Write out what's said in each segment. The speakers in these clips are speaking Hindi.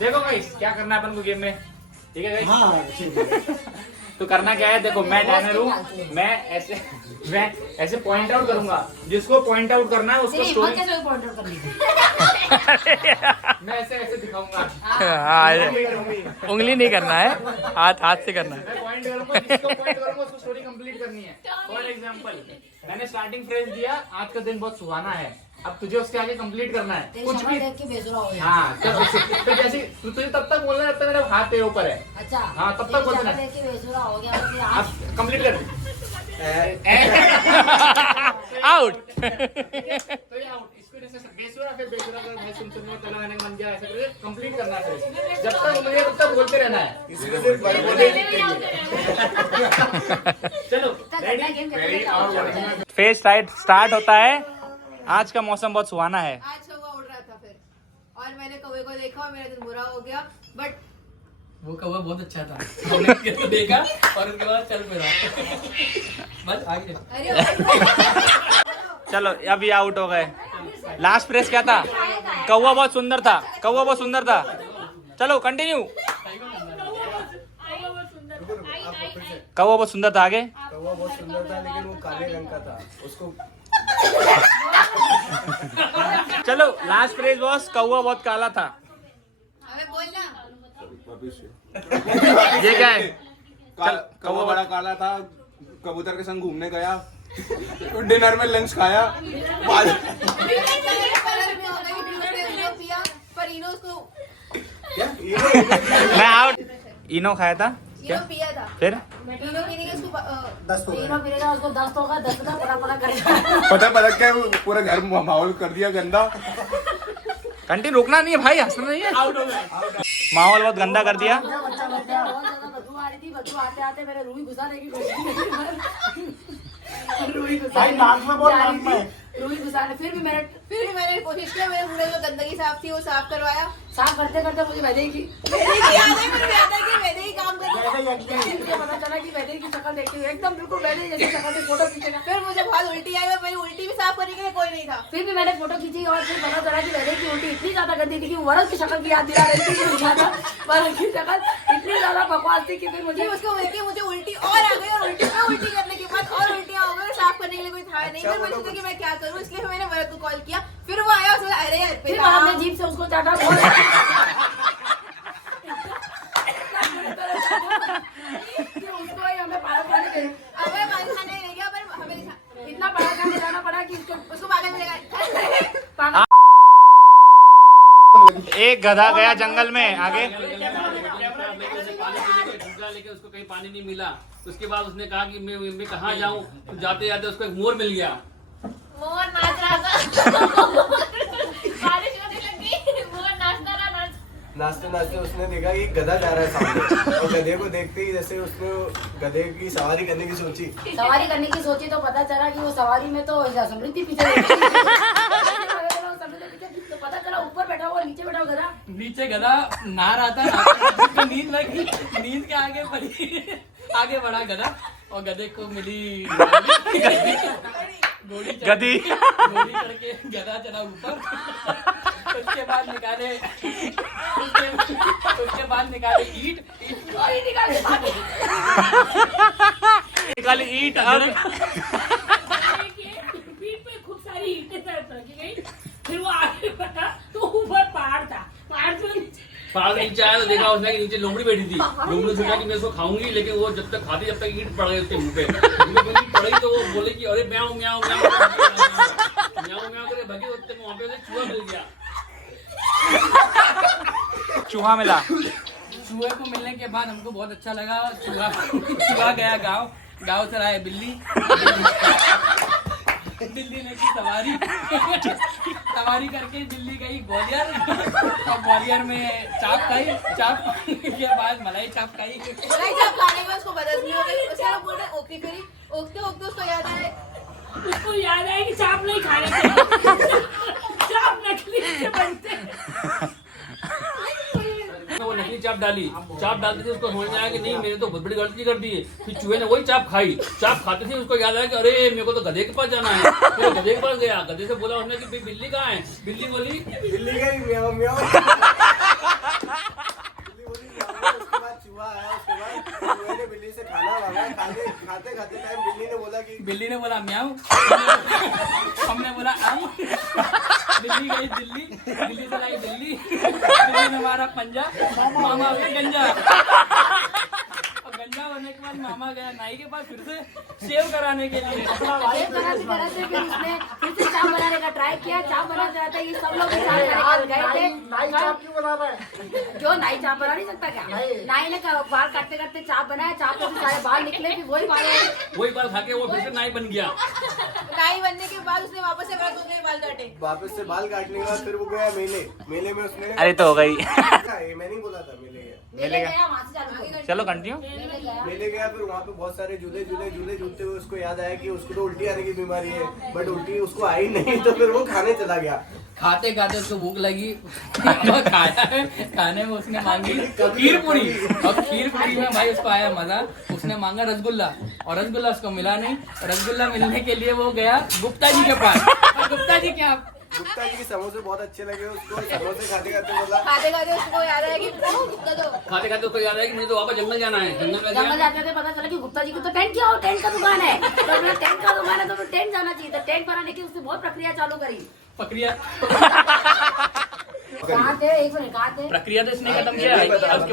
देखो गाइस क्या करना है अपन को गेम में, ठीक है गाइस? हाँ तो करना क्या है, देखो मैं डैनर हूँ, मैं ऐसे पॉइंट आउट करूंगा, जिसको पॉइंट आउट करना है उसको स्टोरी पॉइंट आउट कर लीजिए। मैं ऐसे दिखाऊंगा। उंगली नहीं करना है, हाथ से करना है। मैं पॉइंट करूंगा, जिसको पॉइंट करूंगा उसको स्टोरी कंप्लीट करनी है। फॉर एग्जांपल मैंने स्टार्टिंग फ्रेज दिया, आज का दिन बहुत सुहाना है, अब तुझे उसके आगे कंप्लीट करना है कुछ भी। देख के बेसुरा हो गया। हाँ तो जैसे तुझे तब तक बोलना है, तब तक मेरा हाथ तेरे ऊपर है। अच्छा हाँ तब तक बोलना है, देख के बेसुरा हो गया। आप कंप्लीट कर आउट। तो ये आउट, इसको जैसे बेसुरा फिर बेसुरा कर, मैं सुन चला मैंने मन किया, ऐसा करके कंप्लीट करना है। जब तक मुझे तब तक बोलते रहना है। चलो रेडी। फेज स्टार्ट होता है। आज का मौसम बहुत सुहाना है। आज कौवा उड़ रहा था फिर, और मैंने कौवे को देखा और मेरा दिन बुरा हो गया, बट वो कौवा बहुत अच्छा था। हमने देखा और उसके बाद चल पड़ा। बस आगे। अरे चलो अभी आउट हो गए। लास्ट प्रेस क्या था? कौवा बहुत सुंदर था, कौवा बहुत सुंदर था। चलो कंटिन्यू। कौवा बहुत सुंदर था, आगे। कौवा बहुत सुंदर था लेकिन वो काले रंग का था, उसको चलो लास्ट प्रेस बॉस, कौवा बहुत काला था। हमें बोलना। ये क्या है? कौवा बड़ा काला था, कबूतर के संग घूमने गया, डिनर में लंच खाया, पिया पर इनो उसको मैं आउट। इनो खाया था इनो पिया था, फिर? इनो पीने के उसको तीनों पीरेगा, उसको 10 होगा, 10 का पड़ा करेगा। पता क्या पूरा घर माहौल कर दिया गंदा। कंटिन्यू, रुकना नहीं है भाई, हंसना नहीं है। माहौल बहुत गंदा कर दिया। बहुत ज्यादा बदबू आ रही थी, बदबू आते आते मेरे रूही घुसाने की कोशिश रूही भाई नाक में बोल, नाक में। रूही घुसाने, फिर भी मैंने कोशिश किया, मेरे मुंह में जो गंदगी साफ थी वो साफ करवाया। साफ करते करते मुझे वैदे की वैदे ही काम करता। मुझे पता चला कि वैदे की शक्ल देखती हूँ एकदम बिल्कुल वैदे जैसी शक्ल थी, फोटो खींचेगा। फिर मुझे बहुत उल्टी आई और मेरी उल्टी भी साफ करने के लिए कोई नहीं था। फिर भी मैंने फोटो खींची और फिर पता चला कि वैदे की उल्टी इतनी ज्यादा गंदी थी कि वरस की शक्ल की याद दिला रही थी कि ज्यादा वरस की शक्ल इतनी ज्यादा बकवास थी कि फिर मुझे उसको लेके मुझे उल्टी और आ गई, और उल्टी करने के बाद और उल्टियाँ हो गई, और साफ करने के लिए कोई था नहीं। फिर मुझे सोचा कि मैं क्या करूँ, इसलिए मैंने वरद को कॉल किया। फिर वो आया, उसने अरे यार फिर वरद ने जीभ से उसको चाटा। उसको ही हमें पानी खाने नहीं गया, पर हमें इतना बड़ा काम कराना पड़ा कि उसको पागल मिलेगा। एक गधा गया जंगल में, आगे। लेके उसको कहीं पानी नहीं मिला, उसके बाद उसने कहा कि मैं कहाँ जाऊँ, तो जाते जाते उसको एक मोर मिल गया। मोर नाच रहा था। बारिश होने लगी, मोर नाचता रहा। नाचते नाचते उसने देखा कि गधा जा रहा है सामने, और गधे को देखते ही जैसे उसने गधे की सवारी करने की सोची। सवारी करने की सोची तो पता चला कि वो सवारी में तो समृद्धि पीछे तो पता चला ऊपर बैठा हुआ, नीचे बैठा हुआ गधा। नीचे गधा नहा रहा था, तो नींद लगी, नींद के आगे पड़ी, आगे बढ़ा गधा, और गधे को मिली गधी। गोली करके गधा चला ऊपर। उसके बाद निकाले ईट निकाली ईट। अब पीठ पे खूब सारी ईंटें रखी गई। फिर वो आगे बढ़ा तो ऊपर पहाड़ था, पहाड़ से पहाड़ के नीचे आया तो देखा उसने कि नीचे लोमड़ी बैठी थी। लोमड़ी ने सोचा कि मैं इसको खाऊंगी, लेकिन वो जब तक खाती जब तक ईंट पड़ गई उसके मुंह पे। ईंट पड़ गई तो वो बोले कि अरे म्याऊं म्याऊं म्याऊं म्याऊं म्याऊं करके भगी, उतने में वहाँ पे उसे चूहा मिल गया। चूहा मिला। चूहे को मिलने के बाद हमको बहुत अच्छा लगा। चूहा गया गाँव से आया बिल्ली ने की सवारी करके दिल्ली गई ग्वालियर, और ग्वालियर में चाप खाई। चाप के बाद मलाई चाप खाई। मलाई चाप खाने में उसको बदहजमी हो गई, उसके बाद बोले ओके करी, ओकते ओकते उसको याद आया कि चाप नहीं खाने थे। चाप नकली से बनते। वो नकली चाप डालते थे, उसको समझ में आया कि नहीं मैंने तो बहुत बड़ी गलती कर दी है। फिर चूहे ने वही चाप खाई। चाप खाते थे उसको याद आया कि अरे मेरे को तो गधे के पास जाना है। फिर गधे के पास गया, गधे से बोला उसने कि बिल्ली कहाँ है। बिल्ली बोली बिल्ली गई म्याऊं म्याऊं। खाते खाते टाइम बिल्ली ने बोला म्याऊ, हमने बोला आऊ। बिल्ली गई दिल्ली, दिल्ली से लाई दिल्ली, दिल्ली ने मारा पंजा, मामा हो गया गंजा। और गंजा होने के बाद मामा गया नाई के पास फिर से शेव कराने के लिए। शेव कराते फिर उसने फिर से चाप बनाने का ट्राई किया। चाप बनाते रहता है, ये सब लोग चाप गए थे। नाई चाप क्यों बना रहा है? क्यों नाई चाप बना नहीं सकता क्या? नाई ने बाल काटते काटते चाप बनाया, चाप में से सारे बाल निकले, फिर वही बाल खा के वो फिर से नाई बन गया। नाई बनने के बाद उसने वापस से कहा दूसरे बाल काटे। वापस से बाल काटने के बाद फिर वो गया मेले में उसने अरे तो हो गई। मैं नहीं बोला था मेले गया, वहाँ से चालू किया। चलो कंटिन्यू। मेले गया, फिर वहाँ पे बहुत सारे झूले झूलते हुए उसको याद आया कि उसको तो उल्टी आने की बीमारी है, बट उल्टी उसको आई नहीं, तो फिर वो खाने चला गया। खाते खाते उसको भूख लगी, तो खाया है। खाने में उसने मांगी खीर पूरी, और खीर पूरी में भाई उसको आया मजा। उसने मांगा रसगुल्ला, और रसगुल्ला उसको मिला नहीं। रसगुल्ला मिलने के लिए वो गया गुप्ता जी के पास। गुप्ता जी क्या, गुप्ता जी के समोसे बहुत अच्छे लगे उसको। समोसे खाते खाते बोला, खाते खाते उसको याद आया कि खाते खाते उसको याद आया कि मुझे तो वापस जंगल जाना है। जंगल जाते थे, पता चला कि गुप्ता जी को तो टेंट क्या हो, टेंट का दुकान है। तो अपना टेंट का दुकान है तो टेंट जाना चाहिए। तो टेंट बनाने की उसने बहुत प्रक्रिया चालू करी। प्रक्रिया कहाँ थे, एक मिनट, कहाँ थे? प्रक्रिया तो इसने खत्म किया, उसके बाद चालू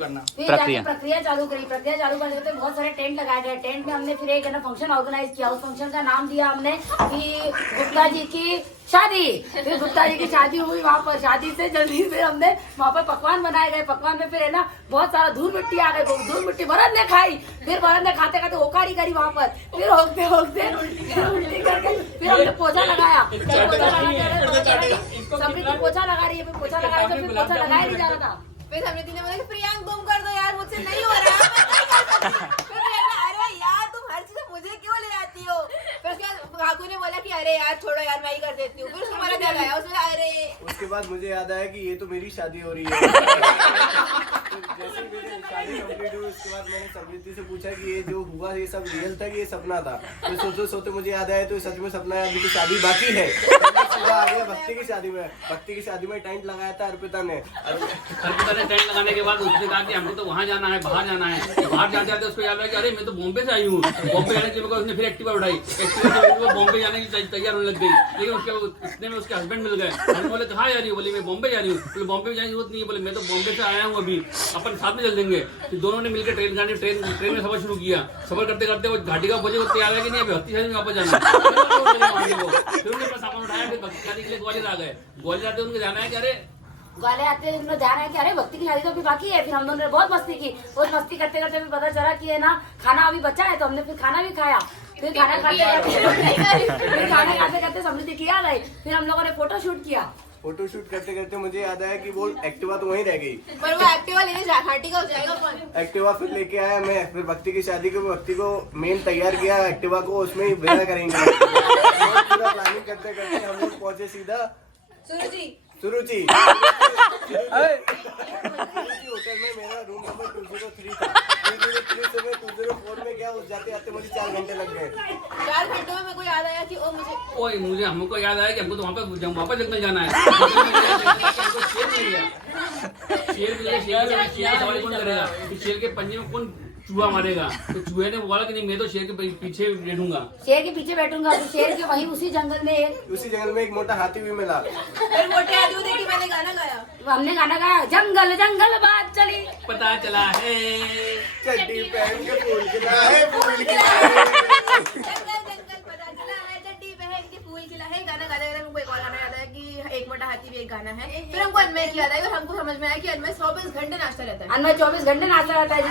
करना फिर जाके प्रक्रिया चालू करी। प्रक्रिया चालू करने के बहुत सारे टेंट लगाए गए। टेंट में हमने फिर एक है ना फंक्शन ऑर्गेनाइज किया। उस फंक्शन का नाम दिया हमने कि गुप्ता जी की शादी। फिर गुप्ता जी की शादी हुई वहाँ पर। शादी से जल्दी से हमने वहाँ पर पकवान बनाए गए। पकवान में फिर है ना बहुत सारा धूल मिट्टी आ गई। धूल मिट्टी भरत ने खाई। फिर भरत ने खाते खाते ओकारी करी वहाँ पर। फिर होते होते उल्टी करके फिर हमने पोछा लगाया। समृद्धि पोछा लगा रही है, फिर पोछा लगा रही है, फिर पोछा लगाया नहीं जा रहा था। फिर समृद्धि ने बोला कि प्रियांक तुम कर दो यार, मुझसे नहीं हो रहा है। फिर प्रियांक ने, अरे यार तुम हर चीज मुझे क्यों ले आती हो? फिर उसके बाद काकू ने बोला कि अरे यार छोड़ो यार, मैं ही कर देती हूँ। फिर उसको हमारा ध्यान आया, उसने अरे उसके बाद मुझे याद आया कि ये तो मेरी शादी हो रही है। जैसे ही मेरी शादी कंप्लीट हुई उसके बाद मैंने समृद्धि से पूछा कि ये जो हुआ ये सब रियल था कि ये सपना था। तो सोचते सोचते मुझे याद आया तो सच में सपना है, अभी तो शादी बाकी है। सीधा आ गया भक्ति की शादी में। भक्ति की शादी में टेंट लगाया था अर्पिता ने। टेंट लगाने के बाद उसने कहा कि हमको तो वहाँ जाना है, बाहर जाना है। बाहर जाते जाते उसको याद आया कि अरे मैं तो बॉम्बे से आई हूँ। बॉम्बे जाने के लिए उसने फिर एक्टिवा उठाई। एक्टिवा से वो बॉम्बे जाने की तैयार होने लग गई। लेकिन उसके इतने में उसके हस्बैंड मिल गए। हम बोले कहाँ जा रही हो? बोली मैं बॉम्बे जा रही हूँ। बोले बॉम्बे में जाने की जरूरत नहीं है। बोले मैं तो बॉम्बे से आया हूँ, अभी अपन साथ में चल देंगे। तो दोनों ने मिलकर ट्रेन में सफर शुरू किया। सफर करते करते वो घाटी का बजे उसको याद आया कि नहीं अभी भक्ति शादी में वापस जाना। फिर उन्होंने सामान उठाया, फिर भक्ति शादी के लिए ग्वालियर आ गए। ग्वालियर आते उनको जाना है कि अरे गाले आते हैं, उनको ध्यान है कि अरे भक्ति की शादी तो अभी बाकी है। फिर हम दोनों ने बहुत मस्ती की। बहुत मस्ती करते करते फिर पता चला कि है ना खाना अभी बचा है, तो हमने फिर खाना भी खाया। फिर खाना खाते करते समृद्धि की याद आई। फिर हम लोगों ने फोटो शूट किया। फोटो शूट करते करते मुझे याद आया कि वो एक्टिवा तो वहीं रह गई। पर वो एक्टिवा लेने घाटी का हो जाएगा कौन? एक्टिवा फिर लेके आया मैं। फिर भक्ति की शादी को भक्ति को मेन तैयार किया एक्टिवा को, उसमें ही विदा करेंगे। पूरा प्लानिंग करते करते हम लोग पहुंचे सीधा सुरुचि होटल में। मेरा रूम नंबर 203 था। 203 से मैं 204 में गया। उस जाते आते मुझे 4 घंटे लग गए। 4 घंटों में मेरे को याद आया कि मुझे हमको याद आया कि हमको तो वापस जंगल जाना है। शेर सवारी कौन करेगा? शेर के पंजे में कौन चूहा मारेगा? तो चूहे ने बोला कि नहीं मैं तो शेर के पीछे बैठूंगा। शेर के पीछे बैठूंगा। तो शेर के वहीं उसी जंगल में एक मोटा हाथी भी मिला। फिर मोटे हाथी को देखी मैंने गाना गाया। हमने गाना गाया, जंगल जंगल बात चली, पता चला है चड्डी पहन के फूल खिला है, फूल खिला जंगल पता चला है, चड्डी पहन के फूल खिला है। गाना गाते गाते हमको एक और गाना याद आया कि एक मोटा हाथी भी एक गाना है। फिर हमको अनमय की याद आई और हमको समझ में आया कि अनमय 24 घंटे नाचता रहता है। अनमय 24 घंटे नाचता रहता है,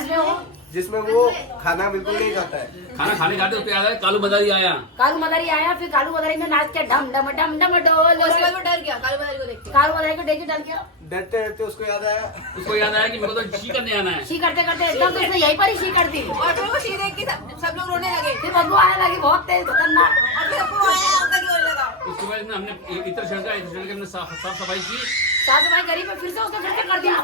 जिसमें वो खाना बिल्कुल नहीं खाता है। खाना खाने खाते उसको याद है कालू मदारी आया। कालू मदारी आया। फिर कालू मदारी में नाच के डम डम डम डम डोल। उसके बाद वो डर गया कालू मदारी को देख के। कालू मदारी को देख के डर गया। डरते डरते उसको याद आया कि मेरे को तो शी करने आना है। शी करते करते एकदम तो उसने यहीं पर ही शी कर दी। और फिर वो शी देख के सब लोग रोने लगे। फिर बदबू आने लगी बहुत तेज, खतरनाक। और फिर सबको आया अंकल रोने लगा। उसके बाद हमने इत्र छिड़का, हमने साफ सफाई की। साफ सफाई करी, फिर से उसको फिर से कर दिया।